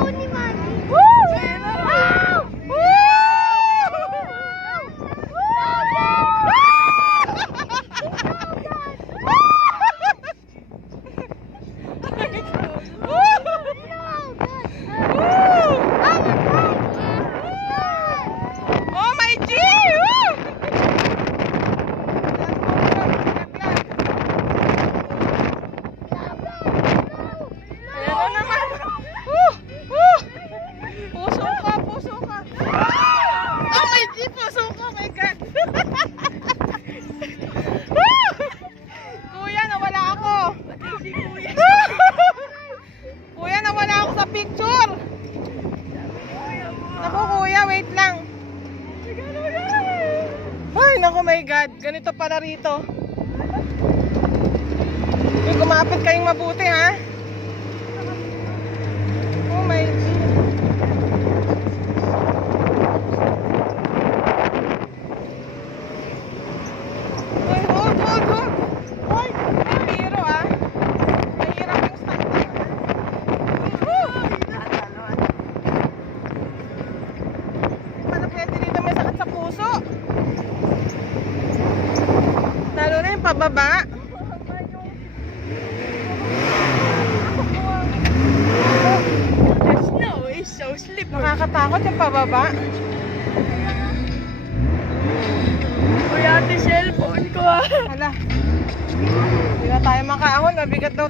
cellphone ni Mami. Picture! Naku kuya, wait lang. Ay, naku my God. Ganito pala rito. Yung kumapit kayong mabuti ha. Oh my God. Ay, hold. Ay, hero ah. Mahirap yung stand. Sa puso. Lalo na yung pababa. The snow is so slippery. Nakakatakot yung pababa. Kuya, ate cellphone ko ah. Hala. Hindi na tayo makaahon. Mabigat daw.